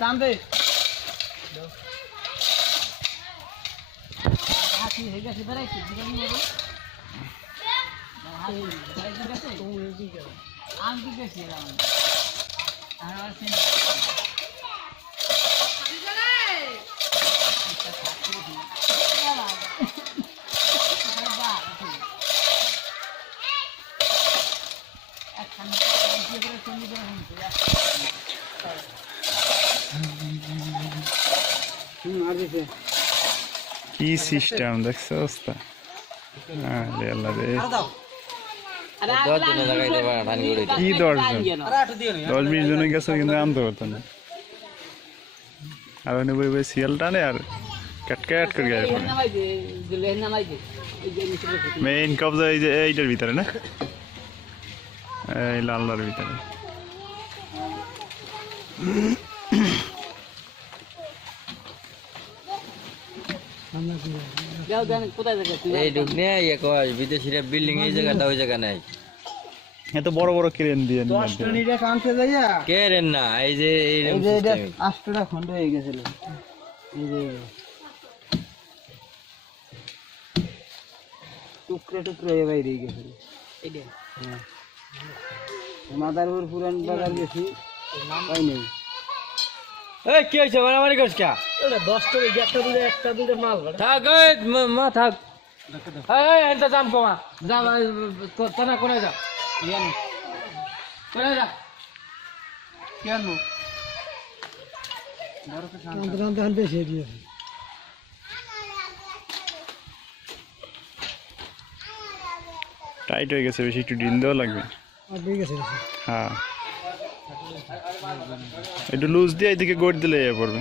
টান দে হাতি হয়ে গেছে বেড়াইছে আমি কি গেছি কি সিস্টেম দেখছো অবস্থা আরে আল্লাহ রে কি 10-20 জন গেছে কিন্তু আনতে পারতো না আর ওখানে বই সিয়াল টানে আর কাটকাট করে গেছে মেইন কবজা এই যে এইটার ভিতরে না এই লালদার ভিতরে বিদেশিরা বিল্ডিং এই জায়গাটা ওই জায়গা নাই এত বড় বড় ক্রেন দিয়ে কেরেন না এই যে আষ্টটা খন্ড হয়ে গেছিল টুকরে টুকরে বাইরে গেছিল মাদারপুর পুরান বাজার গেছি পাই নাই এই কি হইছে মারামারি করছ কা এটা 10 টাকা একটা দুটো মাল থাক এই মা থাক এই এন্টা দাম কমা যা তোনা কোনে যা ইয়ানি কোনে যা কেন বড় তো শান্ত বেশি দিয়ে টাইট হয়ে গেছে বেশি একটু ডিল দেওয়া লাগবে হ্যাঁ একটু লুজ দিয়ে এইদিকে গড় দিলে পড়বে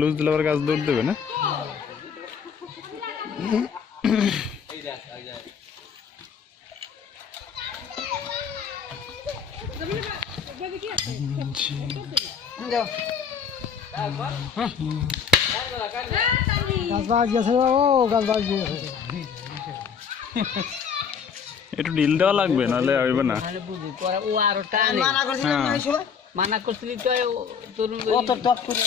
লুজ দিলে আবার গাছ দৌড় দেবে না একটু ডিল দেওয়া লাগবে নাহলে হইবে না মানা করছিলি তো তোর কত টপ করে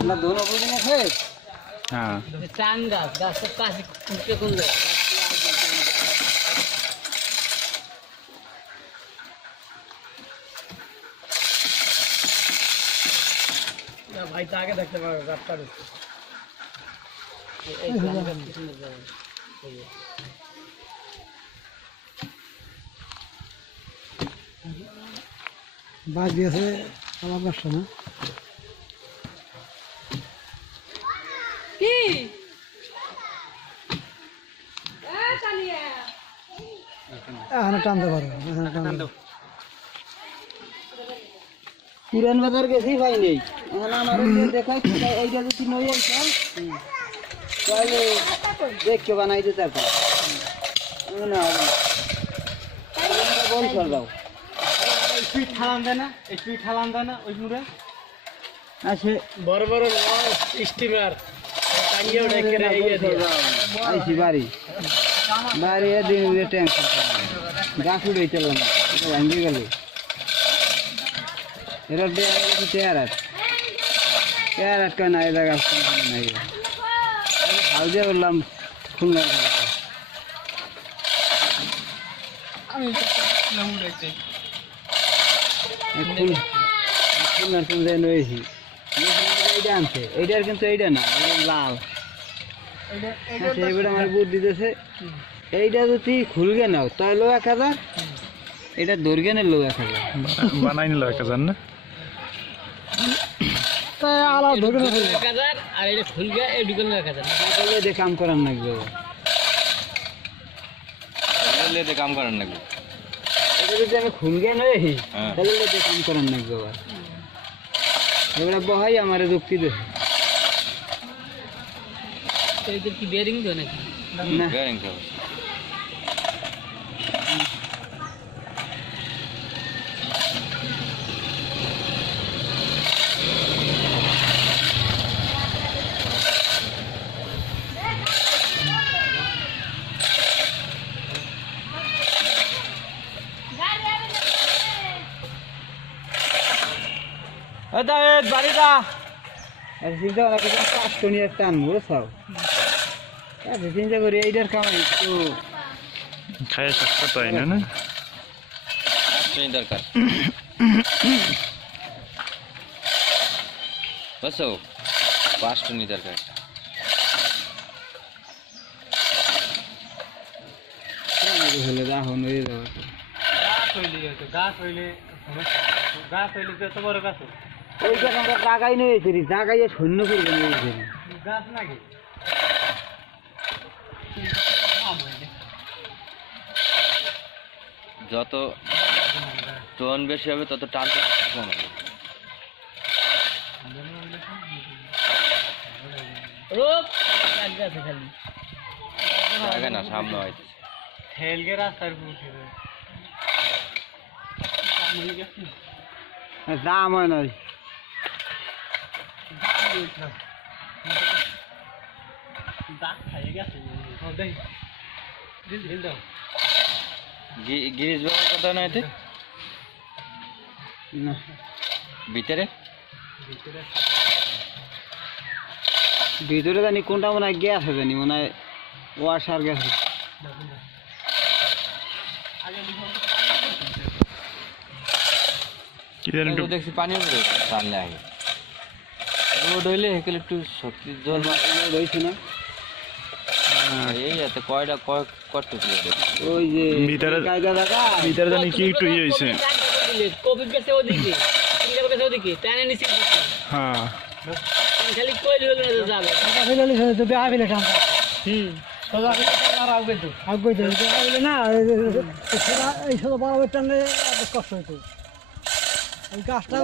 আমরা দোনো বুঝিনা খাই হ্যাঁ চান গাছ কাছে কুচে কোন যায় ভাই তো আগে দেখতে পারো রাস্তা বাজ দিয়েছে আমার বাসা না কি টানতে পারো পুরান বাজার গেছি ভাই নেই আমার দেখাই এইটা যদি নই আসতাম তাহলে দেখকে বানাই দিতে পারতাম না বল কর দাও স্পিড ঠালান দেয় না স্পিড ঠালান দেয় না ওই মুড়ে আছে বড় বড় স্টিমার টাঙ্গিয়ে ওঠে করে এই দিয়ে আইছি বাড়ি বাড়ি দিন উড়ে ট্যাঙ্ক গাছ উড়ে চলো না এটা ভাঙে গেল এরা দেয়া গেছে চেয়ারাত কেন এই জায়গা নাই হাল দিয়ে বললাম খুলনা আমি এইটার কিন্তু এইটা না লাল সেইগুলো আমার বুদ্ধি দিতেছে এইটা যদি খুলগে নাও তাই লো 1000 এটা দৈর্ঘ্যে নিল 1000 বানাই নিল 1000 না আলাদা দৈর্ঘ্য 1000 আর এটা খুলগে এই দুটো 1000 দিয়ে কাম করার লাগবে কাম করার লাগবে যদি আমি খুলগে নই তাহলে লোকে কাম করার নাই বাবা এগুলা বহাই আমারে যুক্তি দে এইটা কি বেয়ারিং দিও নাকি না বেয়ারিং তো এটা এই বাড়িটা আর চিন্তা করা কিছু কাজ করি একটা আনবো সব চিন্তা করি এইটার কামাই তো খায় সস্তা তাই না না আসলে দরকার বসো 5 টনি দরকার হলে রাখো নই যাবো গাছ হইলে তো এত বড় গাছ ওই জায়গা আমরা জাগাই নই ফিরি জাগাইয়ে শূন্য করবে না এই গাছ নাকি যত টন বেশি হবে তত টানতে কম হবে রোপ লাগবে আছে খালি জায়গা না সামনে হইছে হেলগে রাস্তার পুরো দাম হয় নয় গিরিশ বাবার কথা না এতে না ভিতরে ভিতরে জানি কোনটা মনে হয় গ্যাস আছে জানি মনে হয় ওয়াশার গ্যাস কি জানি তো দেখছি পানি উপরে টানলে আগে রোড হইলে হেকেলে একটু শক্তি জল রয়েছে না এই এত কয়টা করতেছিল ওই যে ভিতরে কায়দা দেখা ভিতরে জানি কি একটু ইয়ে হয়েছে কপি গেছে ওদিকে সিঙ্গার গেছে ওদিকে টানে নিচে হ্যাঁ খালি কইলি হলো না যাবে ফেলে তো বেহাবিলে ঠান্ডা সোজা আর আগে তো আগে তো বেহাবিলে না এই সব বড় টানলে কষ্ট হইতো ওই গাছটা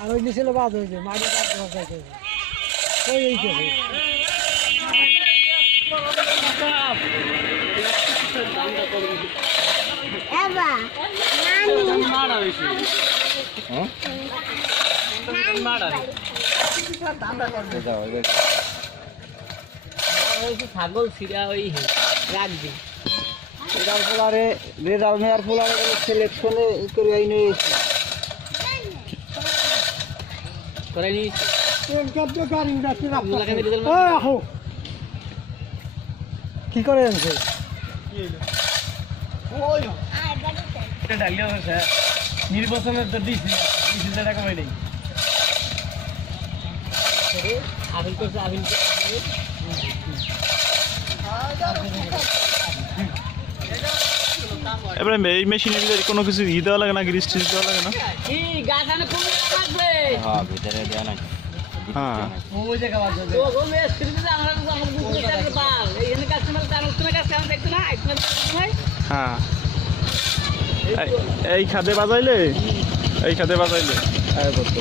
আর ওই নিচে বাদ হয়েছে মাটি গাছ ওই এইটা ছাগল ছিড়া ওই রাখবি এটার পোলারে রেজাল্ট নেওয়ার পোলারে সিলেকশনে করে আইনে করে নিয়েছি কি করে আনছে নির্বাচনের তো দিয়েছি টাকা পাই নেই আপিল করছে আপিল এবারে এই মেশিনের ভিতরে কোনো কিছু ই দেওয়া লাগে না গ্রিস টিস দেওয়া লাগে না কি গাছ আনে কোন লাগবে হ্যাঁ ভিতরে দেয়া নাই হ্যাঁ ওই জায়গা বাদ দে ও গো মে স্ক্রিনে আমরা বুঝতে পার এইখানে কাস্টমার টানো তুমি কাস্টমার দেখতে না একদম ভাই হ্যাঁ এই খাদে বাজাইলে হ্যাঁ বলতো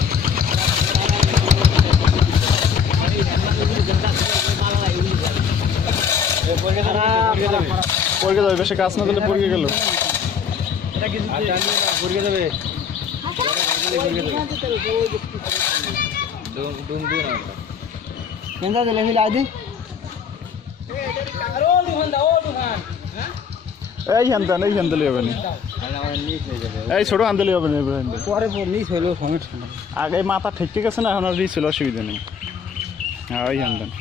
পড়ে যাবে বেশি কাজ না দিলে পড়ে গেল কেন্দা দিলে ফিল আইদি এই হ্যান্দালি হবে না এই ছোট হ্যান্দালি হবে না পরে নিচ হইলেও সমস্যা না আগে মাথা ঠিক আছে না এখন আর রিচ হলে অসুবিধা নেই হ্যাঁ ওই হ্যান্দান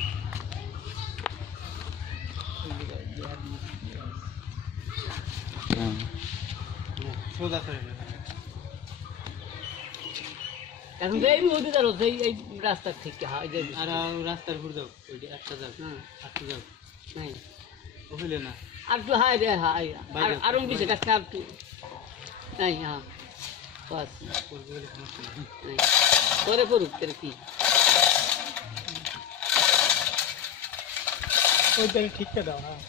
এখন এই নদী দাঁড়ো এই রাস্তা ঠিক হয় যে আর রাস্তার উপর যাও ওইটা একটা যাও হ্যাঁ একটা যাও নাই ওইলে না আর তো হাই রে হাই আর বেশি কাজ আর তো নাই হ্যাঁ বাস তোরে করুক তোর কি ওইটা ঠিকটা দাও হ্যাঁ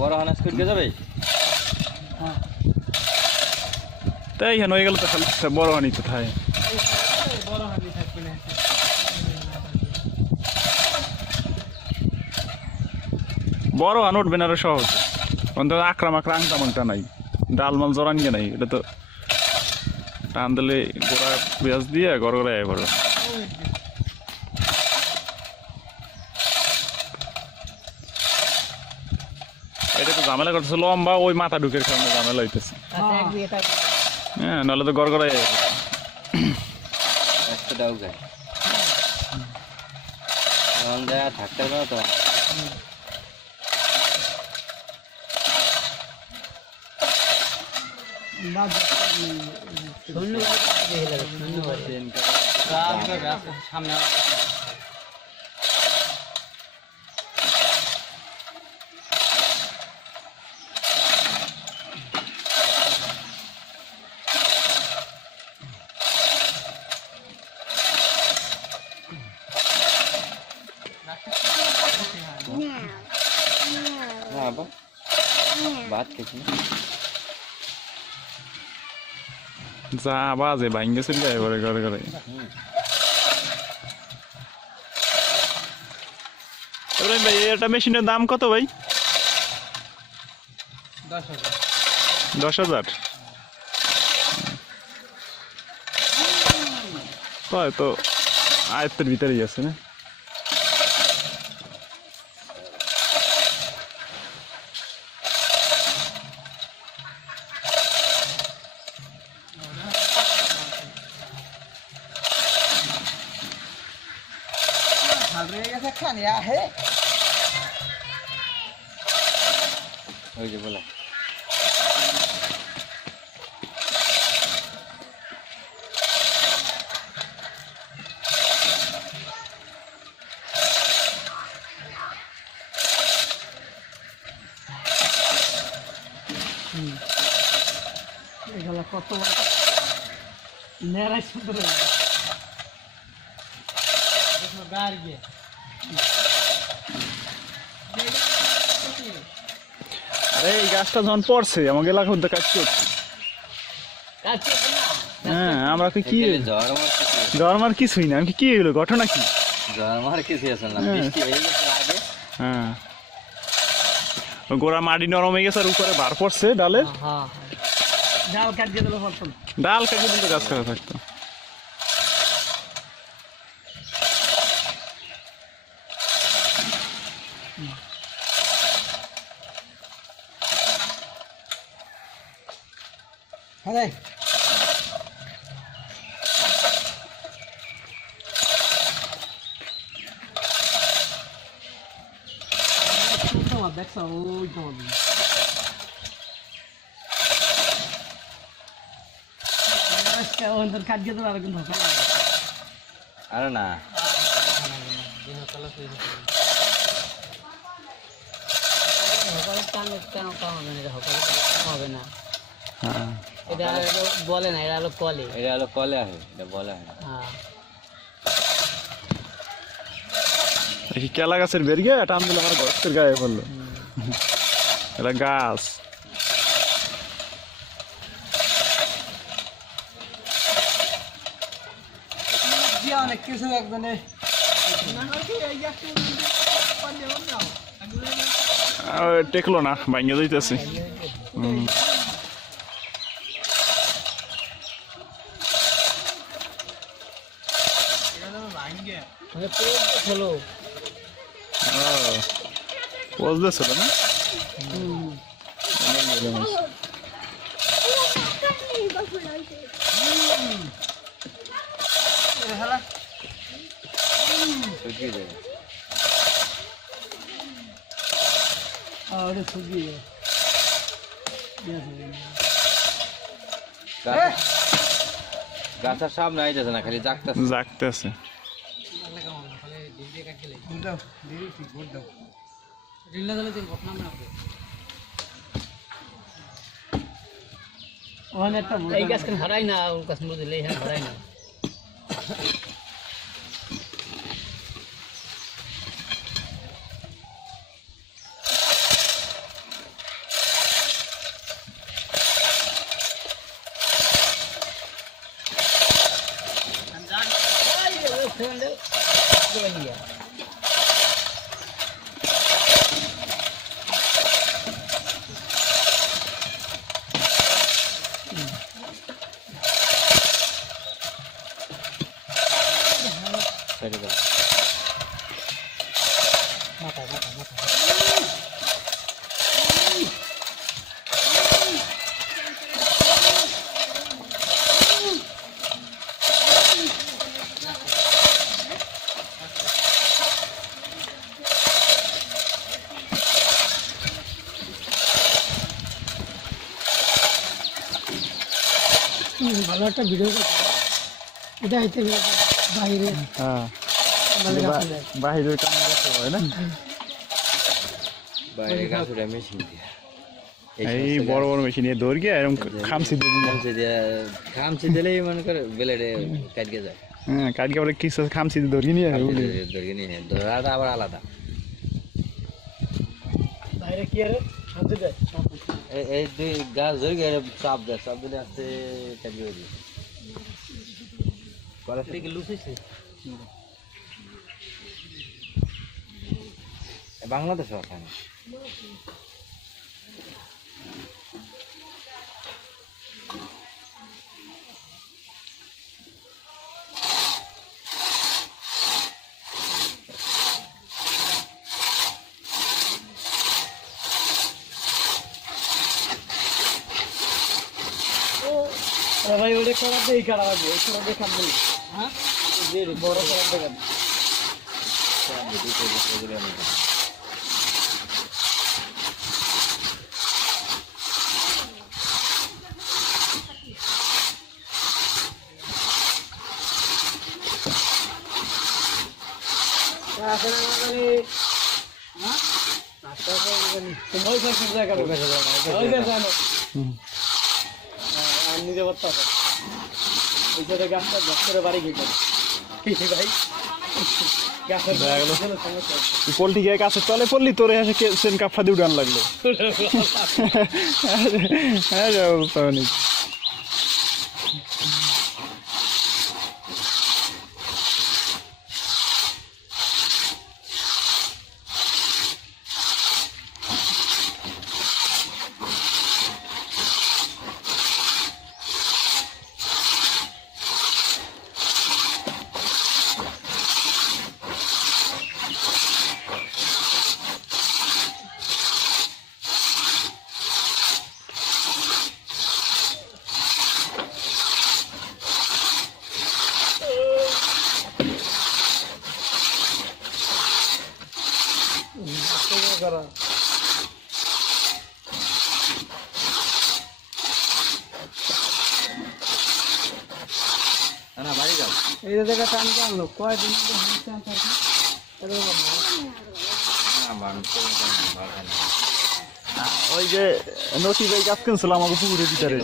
বড় হানাস করে যাবে তাই কেন হয়ে গেল তো খালি বড় হানি কোথায় বড় হান উঠবে না আরো সহজ অন্তত আক্রামাকরা আংটা নাই ডালমাল জড়া নিয়ে নাই এটা তো টান দিলে গোড়া পেঁয়াজ দিয়ে গড়গড়ায় আয় পড়বে এটা তো ঝামেলা করতেছে লম্বা ওই মাথা ঢুকের কারণে ঝামেলা হইতেছে হ্যাঁ নাহলে তো গড়গড়ায় আয় একটা দাও গায়ে এখন যা থাকতে পারো তো সামনে ভাত খেয়েছি যা বাজে ভাঙ্গে চলে যায় ঘরে ঘরে ঘরে ইব্রাহিম ভাই এটা মেশিনের দাম কত ভাই 10,000 তাই তো আয়ত্তের ভিতরেই আছে না ওই যে বলা কত নেড়াই সুন্দর গাড়ি আরে এই গাছটা যখন পড়ছে আমাকে এলাকার মধ্যে কাজ করছে হ্যাঁ আমরা কি জ্বর মার কিছুই না আমি কি হলো ঘটনা কি জ্বর মার কিছু আছে না বৃষ্টি হয়ে গেছে আগে হ্যাঁ গোড়া মাটি নরম হয়ে গেছে আর উপরে বার পড়ছে ডালের ডাল কাটিয়ে দিলে পড়তো ডাল কাটিয়ে দিলে গাছ কাটা থাকতো হ্যাঁ দেখছো ওই তোমার কাটিয়ে দিলে আর কিন্তু আরে না হবে না এটা বলে না এটা হলো কলে এটা হলো কলে আছে এটা বলে হয় দেখি কেলা গাছের বেরিয়ে টান দিলে আমার গাছের গায়ে পড়লো এটা গাছ অনেক কিছু একজনে টেকলো না ভাঙ্গে যাইতেছে ছিল না গাছের সামনে আইতেছে না খালি জাগতেছে এই গাছ কেন হারাই না ওর গাছ বুঝলে হ্যাঁ হারাই না ছেড়ে দাও ভালো একটা ভিডিও এটা হইতে বাইরে হ্যাঁ মানে গাছ নেই। বাহিরের কাম করতে হয় না বাইরে গাছ উঠে মেশিন দিয়ে এই বড় বড় মেশিনে দৌড় গিয়ে এরকম খামসি দিয়ে খামচি দিলেই মনে করে বেলেটে কাটকে যায় হ্যাঁ কালকে আবার কিছু খামসি দিয়ে দৌড় নিয়ে ধরে নিয়ে ধরাটা আবার আলাদা বাইরে কি আরে শান্তি দেয় এই দুই গাছ ধরে গিয়ে চাপ দেয় চাপ দিলে আসতে কাটকে হয়ে যায় করা থেকে লুচিছে বাংলাদেশে ওখানে ভাই ওটা করাতে এই কাটা লাগবে এই করাতে কাম বলি হ্যাঁ যে বড় করাতে কাম এখন আমাদের হ্যাঁ নাস্তা করে তোমার কাছে জায়গা লোক আছে ওই জানো নিজে করতে হবে ওই জায়গায় গাছটা করে বাড়ি গিয়ে ভাই গাছের সমস্যা পোল্ট্রি গিয়ে কাছে চলে পড়লি তোরে এসে সেন কাপড়া দিয়ে উড়ান লাগলো হ্যাঁ অবস্থা অনেক করা না বাড়ি যাও এই জায়গা টান আনলো কয়দিন টান থাকে ওই যে নদী ভাই গাছ কিনছিল আমাকে পুকুরের ভিতরে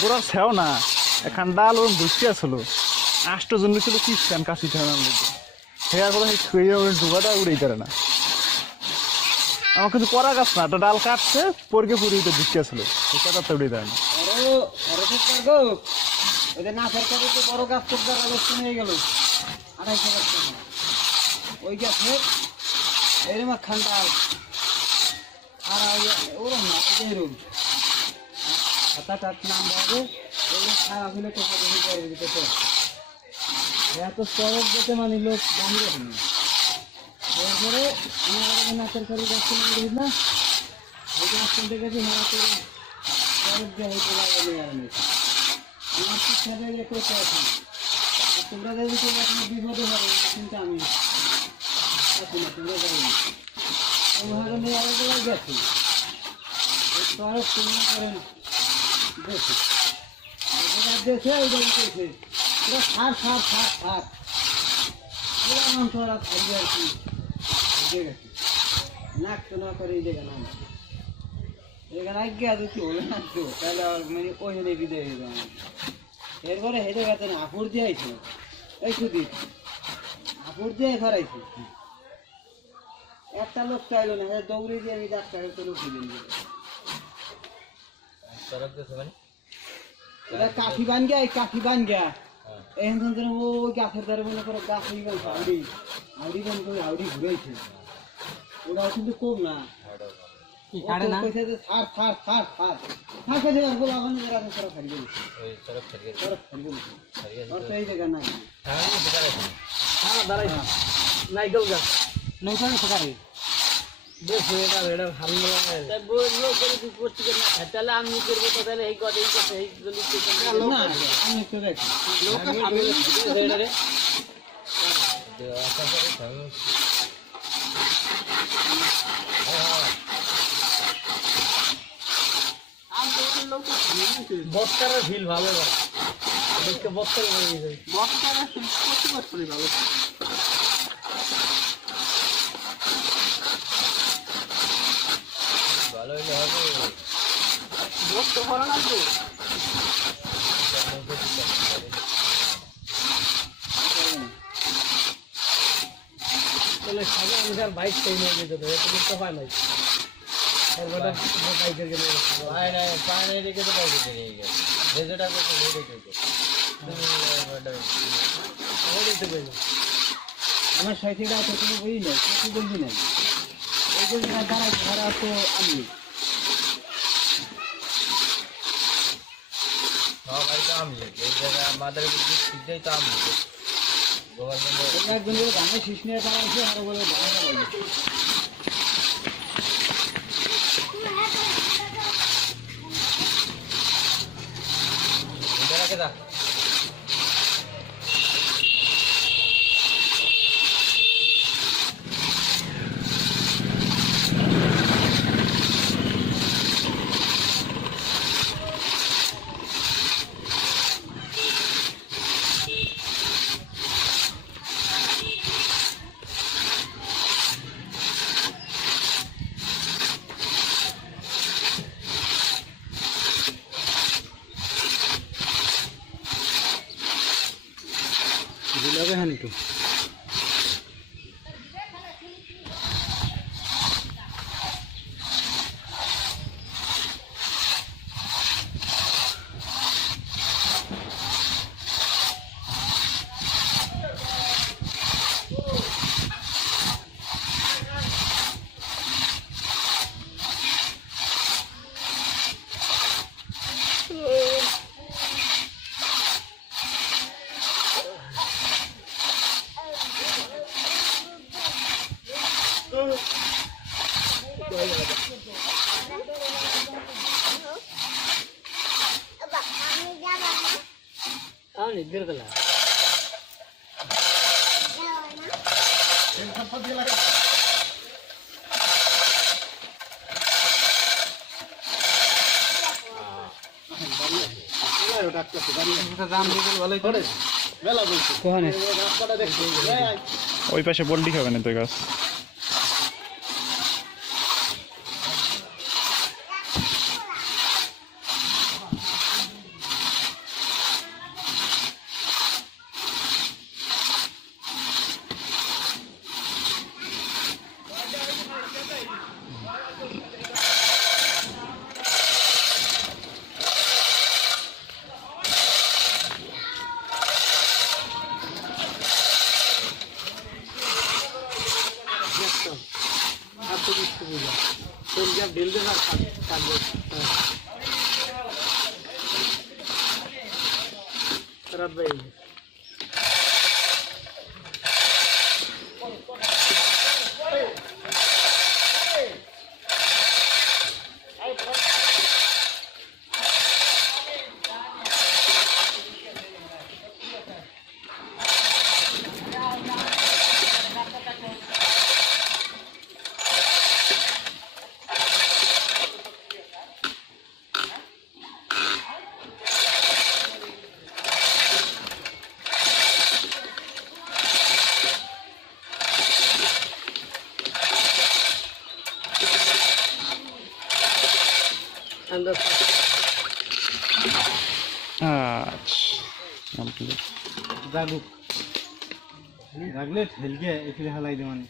গোড়া ছেও না এখান ডাল ওরম ঢুকতে আসলো 8 জন ছিল কিস্তান কাশি থানার মধ্যে হেয়ার করে শুয়ে ঢুকাটা উড়েই পারে না আমার কিন্তু করা গাছ না একটা ডাল কাটছে পরকে পুরি ঢুকতে আসলো কাটাতে উড়ে দেয় না ওদের না সরকারের তো বড় গাছ করবার আলোচনা হয়ে গেল 250 গাছ ওই গাছে এরম খান্ডাল আর ওরম না এরম হঠাৎ নাম বলবে ওই খারাপ হলে তো এত সরব যেতে মানে লোক দামি রাখে না এরপরে আমার নাচের কারি গাছ কিনে না ওই গাছ কিনতে গেছি মারা করে সরব যে হইতে লাগে আর আমার ঠিক সাথে করতে আছে তোমরা যদি কেউ আপনার বিপদে হবে কিন্তু আমি আছি না তোমরা যাই না তোমাকে নিয়ে আরো জায়গায় গেছি সরব তুমি করেন দেখি দেখে ওই দেখেছে পুরো সার সার সার সার পুরো মাংস ওরা থাকবে আর কি বুঝে গেছে নাক তো না করে এই জায়গা নাম এখানে আগে আর কি হলো না তো তাহলে আর মানে ওইখানে বিদায় হয়ে যাবে এরপরে হেঁটে গেছে না আপুর দিয়ে আইছে এই সুদীপ আপুর দিয়ে ফেরাইছে একটা লোক চাইলো না হ্যাঁ দৌড়ে দিয়ে আমি ডাক্তারের তো লোক দিলেন সড়ক গেছে মানে এটা কাঠি বান গিয়া এই কাঠি বান গিয়া এখন শুনছেন ওই গাছের দ্বারা মনে করো গাছ হয়ে গেছে আউড়ি আউড়ি বান করে আউড়ি ঘুরাইছে ওরা কিন্তু কম না ছাড়ে না? থার থার থার থার থার খেতে আসবো লাগানো রাখা সরা খাই গেল ওই সড়ক থেকে সরা খাই গেল সারিয়ে আর তো এই জায়গা না হ্যাঁ দোকান আছে হ্যাঁ দাঁড়াই নাইকেল গাছ নৌকা গেছে কারে দেখো এটা ভালো লাগে বললো করে তুই করতে না তাহলে আমি করবো তো তাহলে এই কথা এই কথা এই গলি না আমি তো দেখি লোক আমি রে আশা করি আমি বস্তার ফিল ভালো দেখতে বস্তার বস্তার ফিল কত বস্তার ভালো ভালো হইলে হবে বস্তা ভরা না তো তাহলে সাজা আমি আর বাইক চাই নিয়ে যেতে হবে এটা তো পায় নাই এরপরে বাইকের গেলে পায় নাই রেখে তো পাই দিতে নিয়ে গেছে রেজোটা করতে রেডি করতে আমার সাইকেলটা তো তুমি বলি না তুই বলবি না এই যে দাঁড়াই ধরা তো আমি সব বাড়িতে আমি এই জায়গায় আমাদের সিদ্ধাই তো আমি গভর্নমেন্ট একজন বলে ধানের শীষ নিয়ে দাঁড়াইছে আর বলে ধানটা বলছে রাখে দা দিলাবে হ্যাঁ তো అవును ఇద్దరు కదా ওই পাশে বললি হবে না তো গাছ खराब भाई complete. জাগুক জাগলে ঠেলকে এখানে হালাই দে মানে